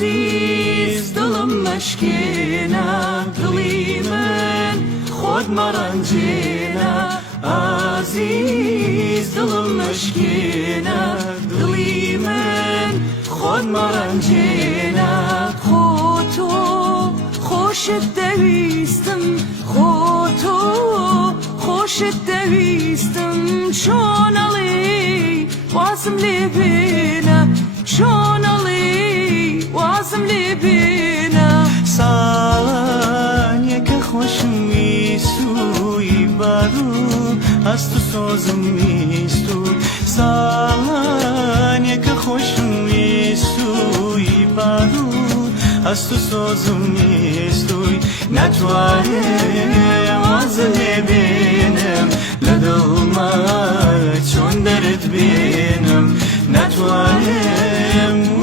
عزیز دلم مشکینه دلی من خود مرنجینه عزیز دلم مشکینه دلی من خود مرنجینه خودتو خوشت دویستم خودتو خوشت دویستم چون علی واسم لبینه چون علی واسم لبینه سالانیه که خوشمیستوی بارو از تو سازم میستوی سالانیه که خوشمیستوی بارو از تو سازم میستوی نتوانم از لبینم لدلما چون درد بینم نتوانم